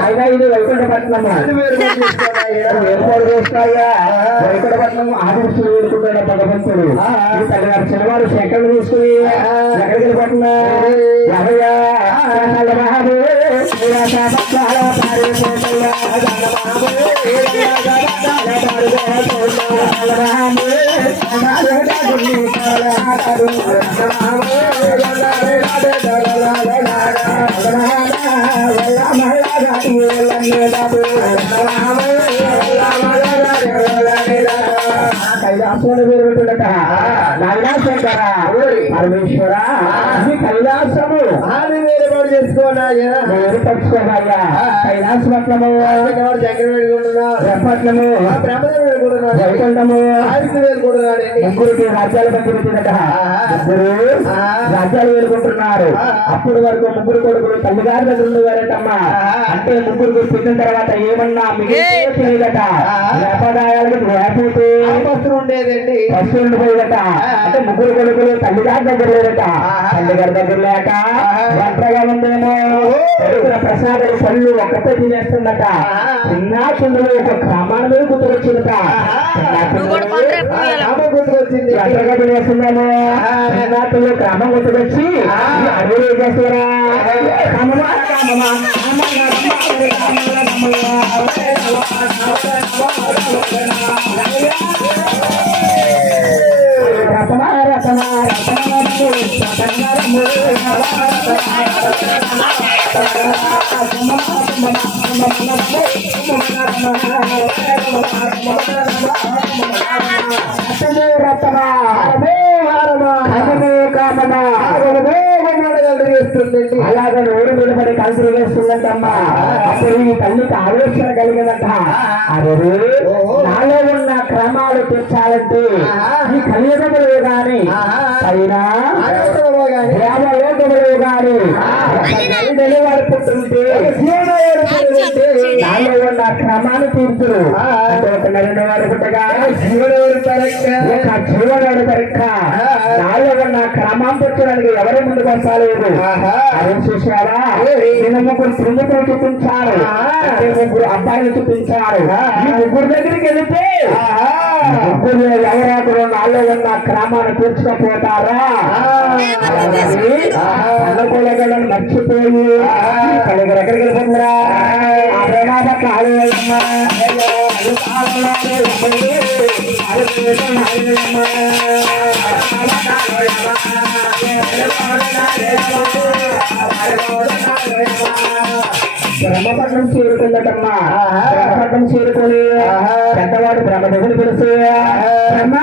ఆయన ఇది వైకుంఠపట్నం ఏర్పాటు చేస్తాయా వైకుంఠపట్నం ఆదిత్యం వేడుకుంటాడు భగవంతుడు. శనివారం శంకర్లు తీసుకుని ఎక్కడికి వెళ్ళిపోతున్నా కైలాసంలో వేరుకుంటుందట నాగశంకర పరమేశ్వర కైలాసము వేరుపాటు చేసుకోనాయా పట్టుకోనాయా కైలాసపట్నము పట్నము వైకుంఠము ముగ్గురికి రాజ్యాలు పంచుకుంటుందట. ముగ్గురు రాజ్యాలు వేరుకుంటున్నారు. అప్పటి వరకు ముగ్గురు కొడుకులు తల్లిగారి దగ్గర ఉండేవారటమ్మా. అంటే ముగ్గురు పుట్టిన తర్వాత ఏమన్నా మిగిలిదట వేపదాయాలకు వేపూతే వస్తువులు ఉండేదండి. వస్తువులు ఉండిపోయేదట. అంటే ముగ్గురు కొడుకులు తల్లిగారి దగ్గర లేదట. తల్లిగారి దగ్గర లేక ఒంటరిగా ఉందేమో ప్రసాదం పళ్ళు ఒక్కటే తినేస్తుందట. చిన్నా చిందులు ఒక క్రమాన్ని గుర్తుకొచ్చిందట. గుర్తుకొచ్చింది ఒంటరిగా తినేస్తుందేమో చిన్నాతులు క్రమం గుర్తుకొచ్చి అడుగు చేస్తారా అలాగే నోరు నిలబడి కలిసి వేస్తుందంటమ్మా. అప్పుడు ఈ తల్లికి ఆలోచన కలిగదట. అదే నాలో ఉన్న క్రమాలు తెచ్చాలంటే ఈ కలియుగములు గాని పైన దేవలోకములు గాని నిలబడుతుంటే నాలో ఉన్న క్రమాన్ని తీర్చురు. అంటే ఒక నెల వరకుగా జీవనోడు పరీక్ష నాలో ఉన్న క్రమం తెచ్చడానికి ఎవరు ముందుకు వస్తాలేదు. అదే చూసారా నేను ముగ్గురు సింగతులు చూపించారు. ముగ్గురు అబ్బాయిలు చూపించారు. ఈ ముగ్గురు దగ్గరికి వెళితే ముగ్గురు ఎవరాకులు నాలో ఉన్న క్రమాన్ని తీర్చుకపోతారా? అనుకూలంగా మర్చిపోయి ఎక్కడికి వెళ్ళిపోతున్నారా? బ్రహ్మపట్నం చేరుకుందటమ్మా. బ్రహ్మపట్నం చేరుకొని పెద్దవాడు బ్రహ్మ దగ్గర పిలుస్తూ బ్రహ్మ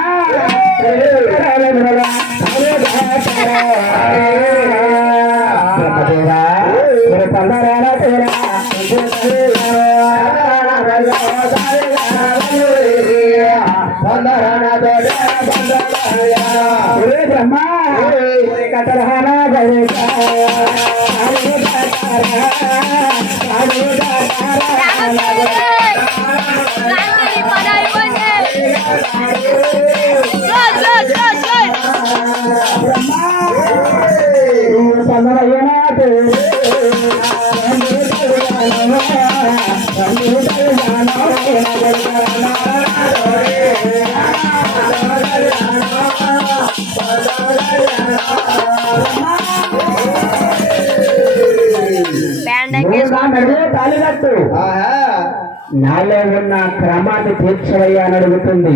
నాలో ఉన్న క్రమాన్ని తీర్చవయ్యా అని అడుగుతుంది.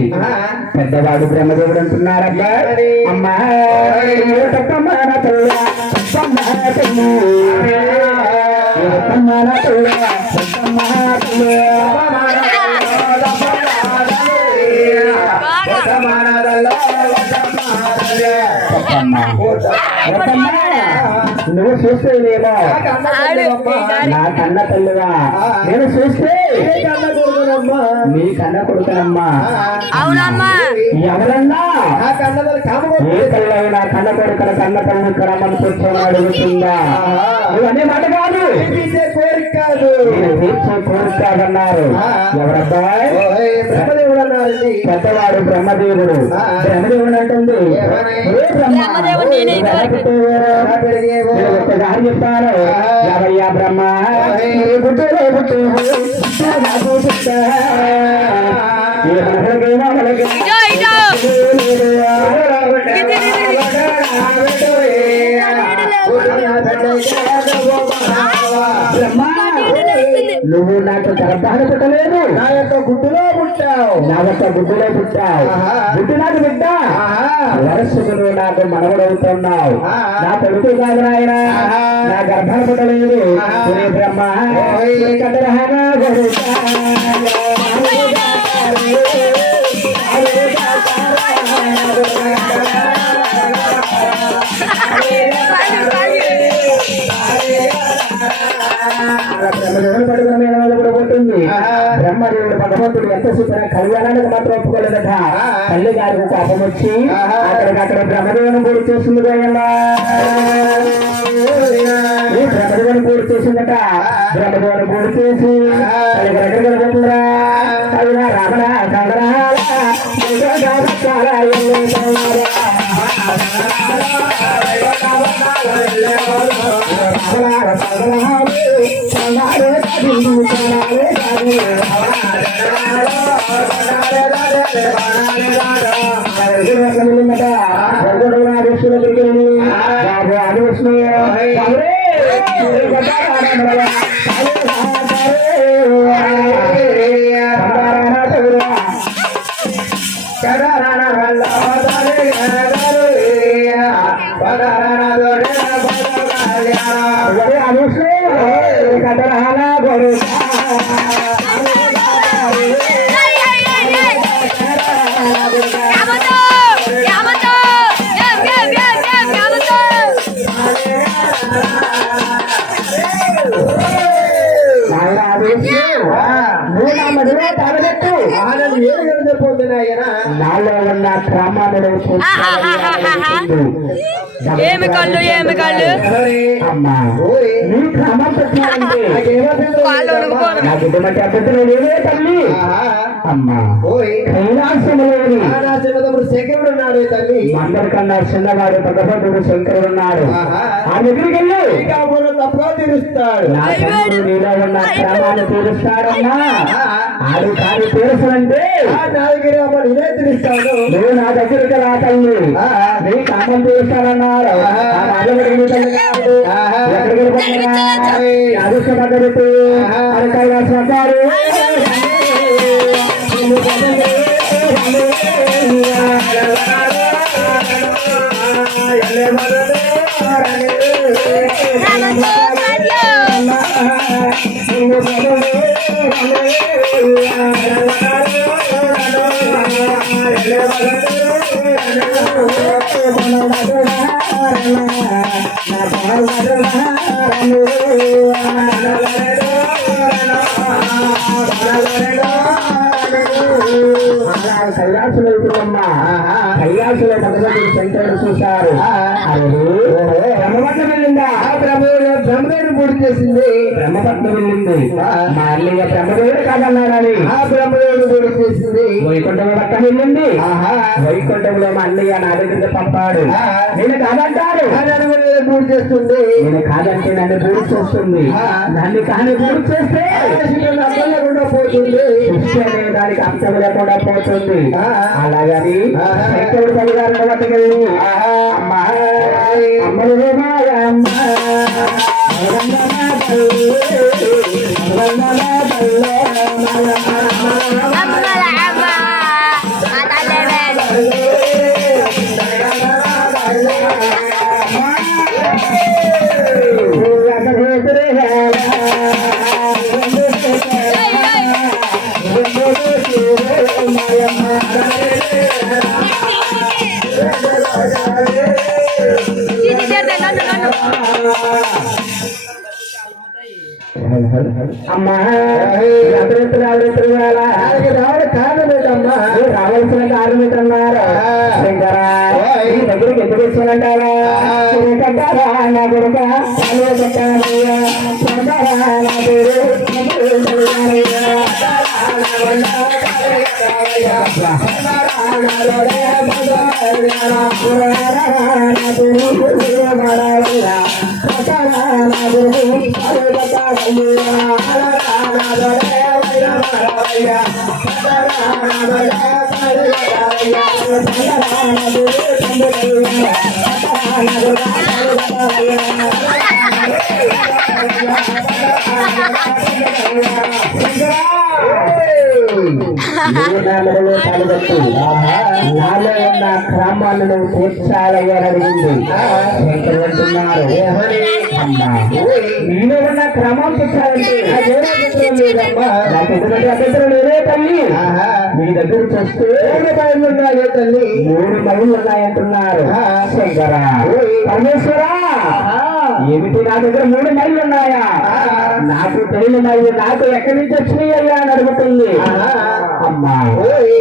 పెద్దవాడు బ్రహ్మదేవుడు అంటున్నారబ్బా అమ్మా నువ్వు చూస్తేనేమో నా కన్న తల్లివా, నేను చూస్తే నీ కన్న కొడుకునమ్మా. ఎవరన్నా ఏ తల్లైనా కన్న కొడుకున కన్న తల్లి క్రమం కూర్చొని అడుగుతుందా? నువ్వు అనే మాట కాదు, కోరిక కాదు, తీర్చే కోరిక కాదన్నారు. ఎవరబ్బాయి? బ్రహ్మదేవుడు అన్నారు. పెద్దవాడు బ్రహ్మదేవుడు. బ్రహ్మదేవుడు అంటుంది, ఒక్కసారి చెప్తాను, ఎవయ్యా బ్రహ్మ గుడ్డలో పుట్టే నువ్వు నాకు గర్భాన్ని పుట్టలేదు, నా యొక్క గుడ్డులో పుట్టావు, నా యొక్క గుడ్డులో పుట్టావు. గుడ్డు నాకు బిడ్డ, వరసకు నువ్వు నాకు మనవడవుతున్నావు. నా కొడుకు కాదు నాయన, నా గర్భాన్ని పుట్టలేదు. బ్రహ్మ బ్రహ్మదేవుడు పడుకున్న మీద కూడా పుట్టింది. బ్రహ్మదేవుడు భగవంతుడు ఎంత సూచన కళ్యాణానికి మాత్రం ఒప్పుకోలేదట. తల్లి గారికి కోపం వచ్చి అక్కడికక్కడ బ్రహ్మదేవుని పూర్తి చేసింది. బ్రహ్మదేవుని పూర్తి చేసిందట. బ్రహ్మదేవుని పూర్తి చేసి ఎక్కడికి పోతుందా? రామణ నాలో ఉన్న క్రమాలను ఏమి కళ్ళు ఏమి కళ్ళు అమ్మా నీ క్రమం పెట్టాలంటే నాకు ఇటువంటి అభ్యర్థులు లేవే తల్లి. అమ్మా కైలాసముడు శంకరుడు ఉన్నాడు తల్లి. అందరికన్నా చిన్నవాడు భగవంతుడు శంకరుడు ఉన్నాడు. ఆ దగ్గరికి వెళ్ళి తప్పుగా తీరుస్తాడు. నా తమ్ముడు నీలో ఉన్న క్రమాన్ని తీరుస్తాడమ్మా. ఆడు కాదు తీరుస్తానంటే నా దగ్గర నేనే తీరుస్తాను. నువ్వు నా దగ్గరికి రా తల్లి, నీ కామం తీరుస్తానన్నారు. ఎక్కడికి అదృష్టపడ్డట్టు అది కైలాసంటారు. కైలాసులు వెళ్తున్నామ్మా. కైలాసులో భగవంతుడు శంకరుడు చూశారు. బ్రహ్మపట్నం వెళ్ళిందా? బ్రహ్మదేవుడు పూర్తి చేసింది. బ్రహ్మపట్నం వెళ్ళింది. మా అన్నయ్య బ్రహ్మదేవుడు కాదన్నాడని ఆ బ్రహ్మదేవుడు పూర్తి చేసింది. వైకుంఠం పక్కన వెళ్ళింది. వైకుంఠంలో మా అన్నయ్య నా దగ్గర పంపాడు. నేను కాదంటారు, పూర్తి చేస్తుంది. నేను కాదంటే నన్ను పూర్తి చేస్తుంది. దాన్ని కానీ పూర్తి చేస్తే లేకుండా పోతుంది. దానికి అంశం లేకుండా పోతుంది. అలాగని శంకరుడు తల్లిగారు పట్టుకెళ్ళి అమ్మా అమ్మలు no. అమ్మా ఎవరెత్తులు రావడం కారణం ఏంటమ్మా రావాల్సిన కారణం ఏంటన్నారు శంకరా ఈ దగ్గరికి ఎందుకు వచ్చానంటారా కట్టారా నా కొడుక కట్టారయ్యా నా పేరు నాలో ఉన్న క్రమాలను తీర్చాలయ్యారు అడిగింది అంటున్నారు నీలో ఉన్న క్రమం తీర్చాలంటే నాకు ఎటువంటి అభ్యంతరం లేదే తల్లి మీ దగ్గర చూస్తే 3 మైళ్ళు ఉన్నాయే తల్లి 3 మైళ్ళు ఉన్నాయంటున్నారు శంకరా పరమేశ్వరా ఏమిటి నా దగ్గర 3 మైళ్ళు ఉన్నాయా నాకు తెలియదు నాకు ఎక్కడి నుంచి వచ్చినాయి అయ్యా అని అడుగుతుంది అమ్మా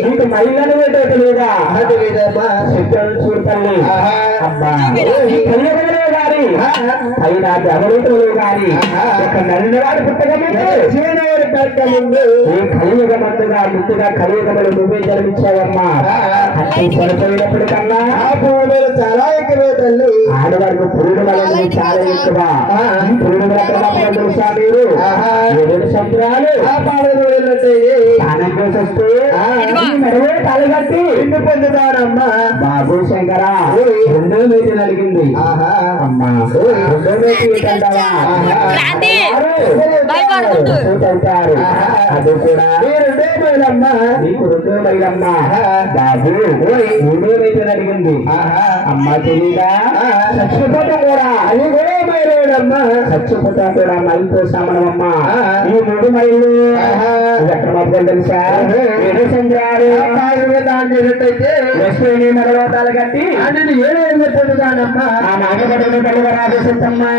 నీకు మైళ్ళని ఏంటో తెలియదా చెప్తాను చూడు తల్లి అమ్మా కలియుగంలో గాని అయిన జగలుతులు గాని ఒక నల్లవాడు పుట్టకముందు జీవనవాడు పెట్టకముందు ఈ కలియుగమందుగా ముందుగా కలియుగములు నువ్వే జన్మించావమ్మా అట్టి చనిపోయినప్పుడు కన్నా చాలా ఎక్కువే తల్లి ఆడవారికి పురుగులని చాలా ఎక్కువ పురుగుల క్రమం చూసా మీరు 7 సంవత్సరాలు స్నానం చేసొస్తే మెడవే తలగట్టి ఇంటి పొందుతానమ్మా బాబు శంకరా 2 మీటర్లు అడిగింది అమ్మా 2 మీటర్లు ఏంటంటావా చదువుతారు అది కూడా 2 మైలమ్మా నీకు 2 మైలమ్మా బాబు 3 మీటర్లు అడిగింది అమ్మా తెలీదా చచ్చిపోతాం కూడా అది కూడా మైలేడమ్మా చచ్చిపోతాం కూడా మైలుతో సమానమమ్మా ఈ 3 మైళ్ళు ఎక్కడ మాత్రం తెలుసా మరలోతాలు కట్టి అని ఏమేమి పొందుతానమ్మా ఆ నాగబడిన తల్లిగా రాజేసమ్మా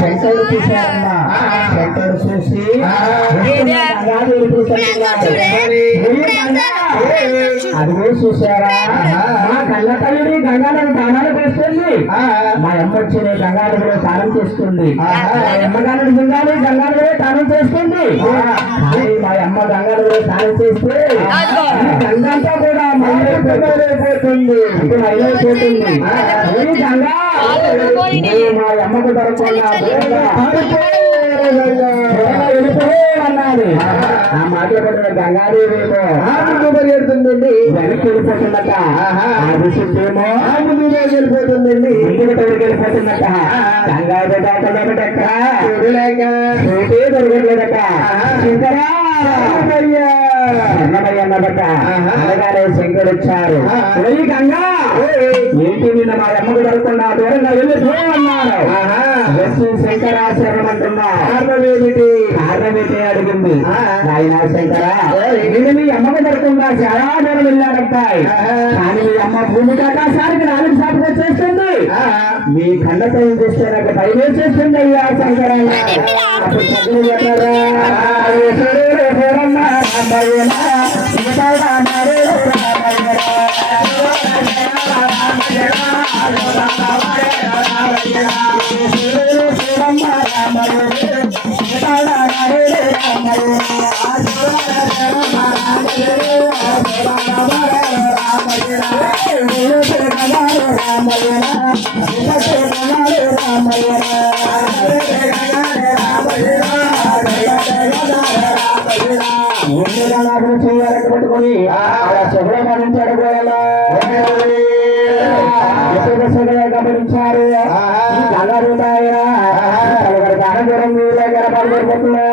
శంకరుడు చూశారమ్మా శంకరుడు చూసి అదిగో చూసారా మా కళ్ళ తల్లిని గంగాలను దానాలు చేస్తుంది మా అమ్మ వచ్చి గంగానదిలో స్నానం చేస్తుంది అమ్మగారు గంగానదిలో స్నానం చేస్తుంది మా అమ్మ గంగానదిలో స్నానం చేస్తే గంగంతా కూడా మైలైపోతుంది మైలైపోతుంది గంగా మా అమ్మకు దొరకకుండా అన్నది ఆ మాట్లాడుతున్న గంగాదేవేమో పరిగెడుతుందండి వెనక్కి వెళ్ళిపోతుందట ఆ విషయమో వెళ్ళిపోతుందండి ఇంటికి వెళ్ళిపోతుందట గంగాదేవి ఎక్కడ దొరకట్లేదట శంకరా అన్నదట అనగానే శంకరుడు వచ్చారు గంగా ఏంటి నిన్న మా అమ్మకు దొరకకుండా దూరంగా వెళ్ళిపోయన్నారు శంకరాశ్రమం అంటున్నా కారణమేమిటి అడిగింది ఆయన శంకరా నేను మీ అమ్మకు దొరకకుండా చాలా దూరం వెళ్ళాడబ్బాయి కానీ మీ అమ్మ భూమికి ఆకాశానికి 4 సార్లు వచ్చేస్తుంది మీ ఖండతో చేస్తే నాకు భయం చేస్తుంది అయ్యా శంకరా అప్పుడు చదువు చెప్పారా పట్టుకొని అలా సుబ్రహ్మణ్యం గమనించారు ఆడడం మీరే గడపాలు జరిపోతున్నా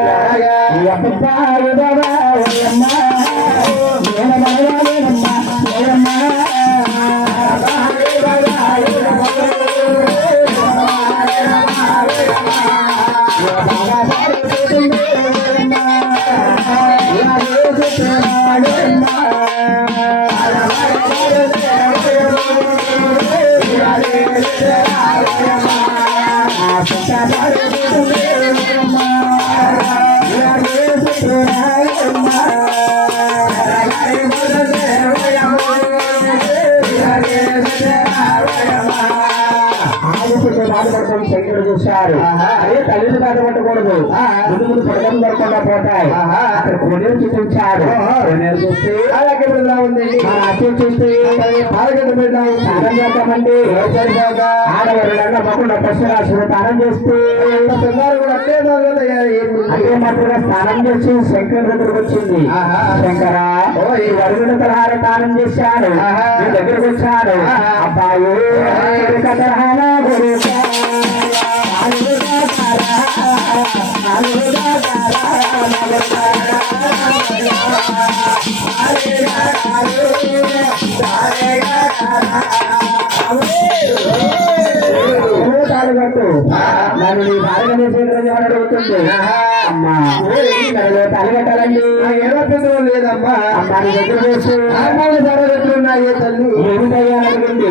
శంకరుడు చూశారు అదే తల్లిని బాధపట్టకూడదు ముందు ముందు పడగం దొరకకుండా పోతాయి అక్కడ కొనేరు చూపించాడు కొనేరు చూస్తే అలాగే ఉంది చూస్తే స్నానం చేద్దామండి ఆడవాళ్ళ పక్కన పశురాశులు స్నానం చేస్తే అదే మాత్రమే స్నానం చేసి శంకర్ దగ్గరకు వచ్చింది శంకర ఈ వరుగుల తరహార స్నానం చేశాడు నీ దగ్గరకు వచ్చాడు అబ్బాయి తరహానా నన్ను నీ భార్య అడుగుతుంది అమ్మా తలగట్టాలండి ఏమవుతుందో లేదమ్మా అమ్మా నీ దగ్గర ఉన్నాయి తల్లి ఏమిటయ్యా అడిగింది